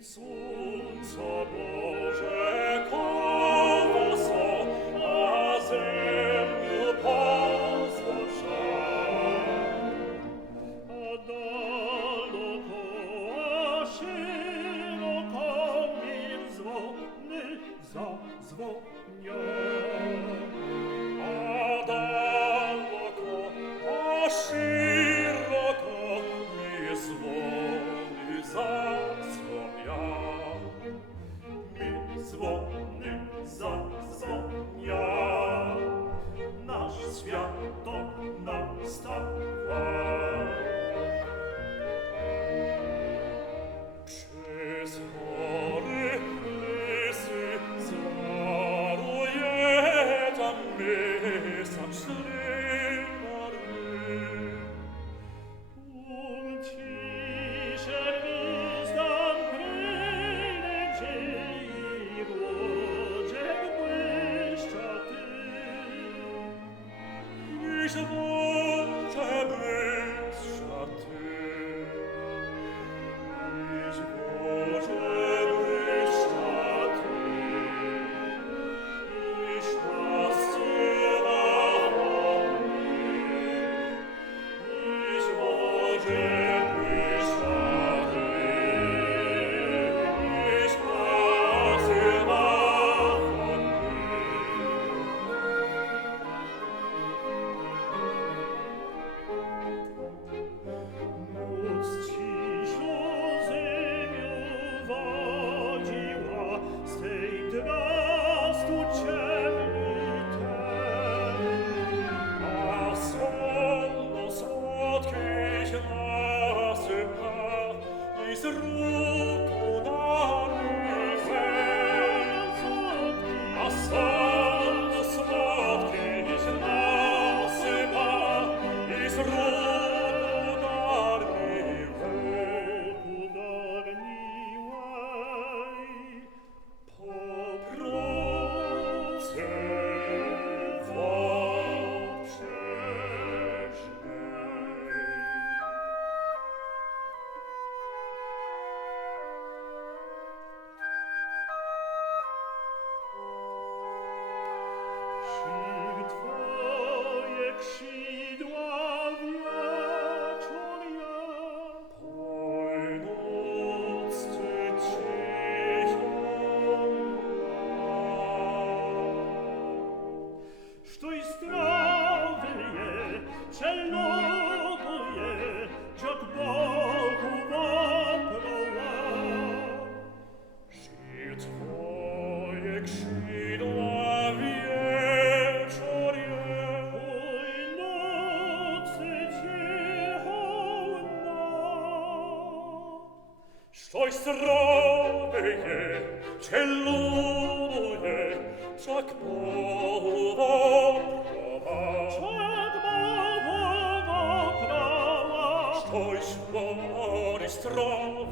Słońca Boże koło, a ziemię pozłosza, a daleko, a szeroko mir dzwony zadzwonia. A daleko, a szeroko mir dzwony zadzwonia. Mi dzwony zadzwonia, nasz świat to nastawa. Przez hory lesy zaruje tam sam szlymary. Ciszę gwizdam krylecie i łodziek błyszcza ty. Iż włócze błyszcza ty. Iż włócze błyszcza ty. Iż nascywa chłopy. Iż włócze błyszcza ty. Iż nascywa chłopy. Noc ciszą ziemią wodziła, z tej drozdu ciemny ten. A solno słodkie się nasypa i z rutu dany wen. A solno słodkie się nasypa i z rutu Twoje krzydła wieczór ja, północny cichą. Sztuj zdrowy je, przelotuje, dziok Bogu woproła. Szyj Twoje krzydła wieczór je, północy cichą noc. Sztuj zdrowy je, przelotuje, dziok Bogu woproła. Sztuj spory zdrowy